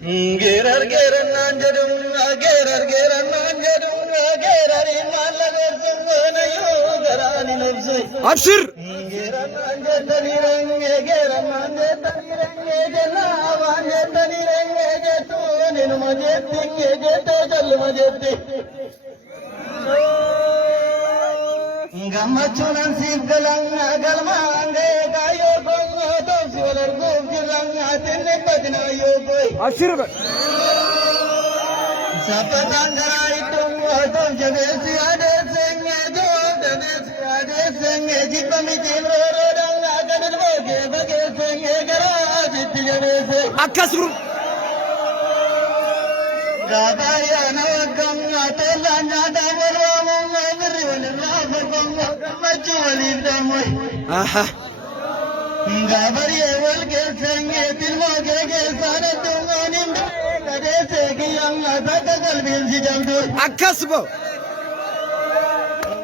Gerar gerar nanjarum, gerar gerar nanjarum, gerar imalagor sumana yo garani nabze. Abshir. Gerar nanjani range, gerar nanjani range, jana avanjani range, jetu ninu majeti, jetu jal majeti. Gamachunan sibgalang galmange gayo gongo doswalar gobjilang atene bajna yo boy. Abshir. Sapatangara itum atum jagesi ade senge jo jagesi ade senge jipami jimro rodang aganil boge bage senge gara jiti jagesi. Akasur. Gabaya nawagam atelanya damaro munga mirwani labagam machu walidamoy. Aha. Gabariye walge senge tilmo gege sana tunganim kade segi yang adaka galbin si jamdur. Akasbo.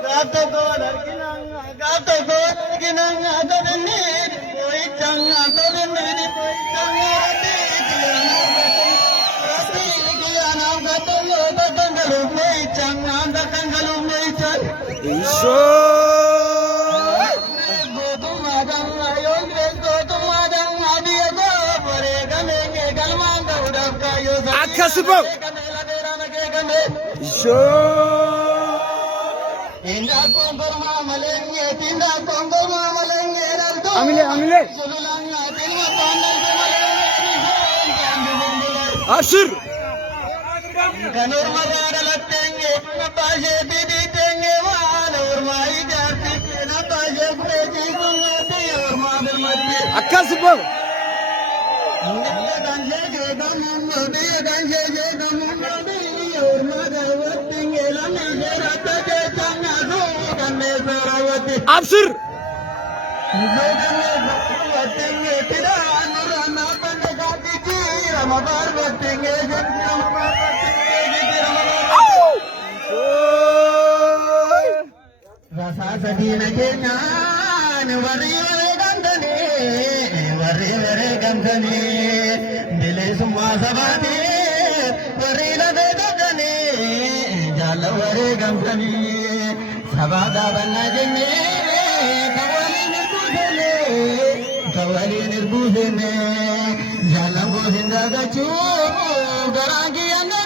Gato ko larginang adabini koi chang adabini koi chang ati kiyana gato yo gatangalu koi chang gatangalu koi chang. Isho. Akasbo. Isho. Amile. Abshir. Akasbo. Abshir. Rasa sedih najenyan wari gandane dile semua sabane wari lade gandane jala wari gandane sabada banajene kawali nirbudene jala go hinda gachu garangi anga